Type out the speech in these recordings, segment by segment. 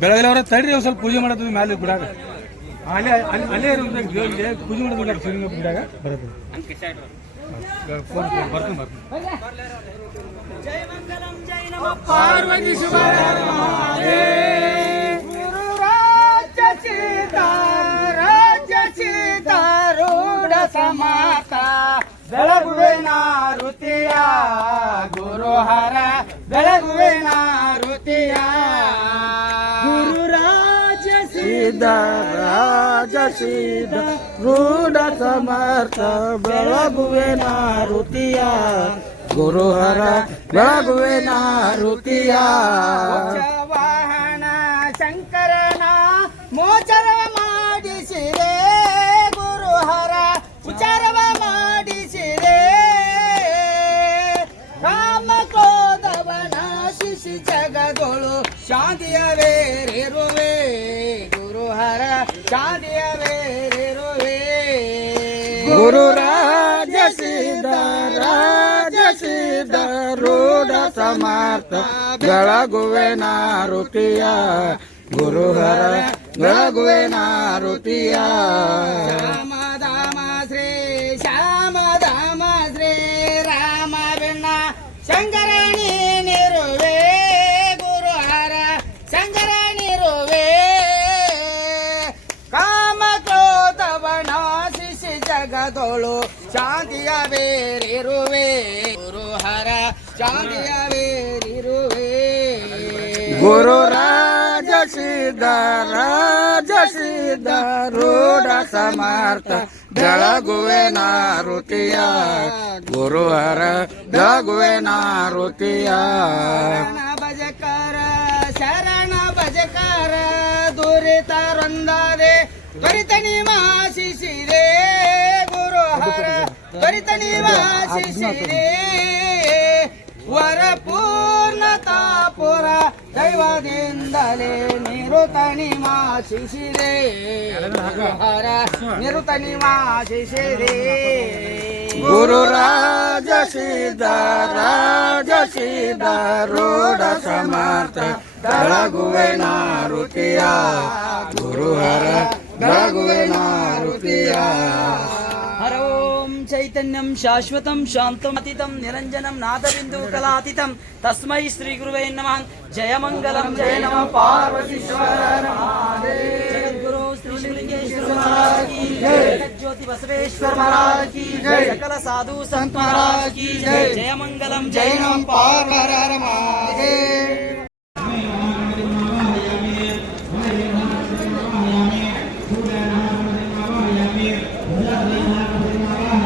ಬೆಳಗ್ಗೆ ಅವರ ತಡ್ರಿ ಒಂದ್ ಸ್ವಲ್ಪ ಪೂಜೆ ಮಾಡತ್ತೀವಿ ಮ್ಯಾಲೆ ಬಿಡಾಗ ಅಲ್ಲೇ ಅಲ್ಲಿ- ಅಲ್ಲೇ ಇರ್ಬೇಕು ದೇವ್ರಿಗೆ ಪೂಜೆ ಮಾಡೋದಿಲ್ಲ ಶಿವಲಿಂಗ ಬಿಡಾಗ ಬರೋದು ಫೋನ್ ಬರ್ತೀನಿ ಬರ್ತೀನಿ ರೂಢ ಸಮಾತ ಬೆಳಗುವಿನ ಋತಿಯ ಗುರುಹರ ಬೆಳಗುವಿನ ಋತಿಯ ಗುರುರಾಜ ಸಿದ್ಧ ರಾಜ ಸಿದ್ಧ ರೂಢ ಸಮರ್ಥ ಬೆಳಗುವಿನ ಋತಿಯ ಗುರುಹರ ಬೆಳಗುವಿನ ಋತಿಯ ಜಗದೊಳು ಶಾಂತಿಯ ಬೇರಿರುವೆ ಗುರುಹರ ಶಾಂತಿಯ ಬೇರಿರುವೆ. ಗುರು ರಾಜ ಸಿದ್ಧ ರಾಜ ಸಿದ್ಧ ರೂಢ ಸಮರ್ಥ ಬೆಳಗುವೆ ನಾರುತಿಯ. ಗುರುಹರ ಬೆಳಗುವೆ ನಾರುತಿಯ. ಶ್ಯಾಮಧಾಮ ಜಗದೊಳು ಶಾಂತಿಯ ಬೇರಿರುವೆ ಗುರುಹರ ಶಾಂತಿಯ ಬೇರಿರುವೆ ಗುರು ರಾಜ ಸಿದ್ಧ ರಾಜ ಸಿದ್ಧ ರೂಢ ಸಮರ್ಥ ಬೆಳಗುವೆ ನಾರುತಿಯ ಗುರುಹರ ಬೆಳಗುವೆ ನಾರುತಿಯ ಭಜಕರ ಶರಣ ಭಜಕರ ದುರಿತ ರೊಂದದೆ ತ್ವರಿತ ನಿವಾಸಿಸಿದೆ హరిత నివాసిని వరపూర్ణతాపుర దైవదిందలే నిరుతని మా శిశిరే హర నిరుతని మా శిశిరే గురు రాజసీద రాజసీద రోడ సమర్థ దళగువే నారుతియా. గురుహర దళగువే నారుతియా. చైతన్యం శాశ్వతం శాంతం అతితం నిరంజనం నాదబిందు కళాతితం. తస్మై శ్రీ గురువే నమ. జయమంగళం జయ నమ. పార్వతి జగద్గురు జ్యోతి బసవేశ్వర సకల సాధు సంత జయమంగళం జయ నమ. పార్వరమాదే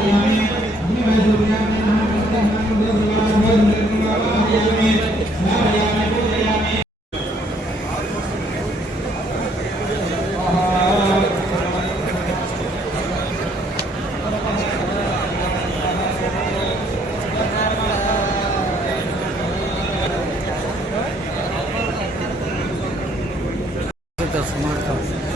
Yeah. da Fundação.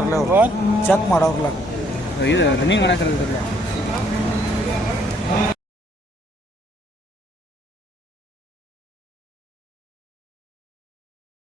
ಮಾಡ್ಕೊಳರ್ಲಿ ಅವ್ರು. ಚೆಕ್ ಮಾಡೋರ್ಲ ಇದು ರನ್ನಿಂಗ್ ಮಾಡಕ್ಕೆ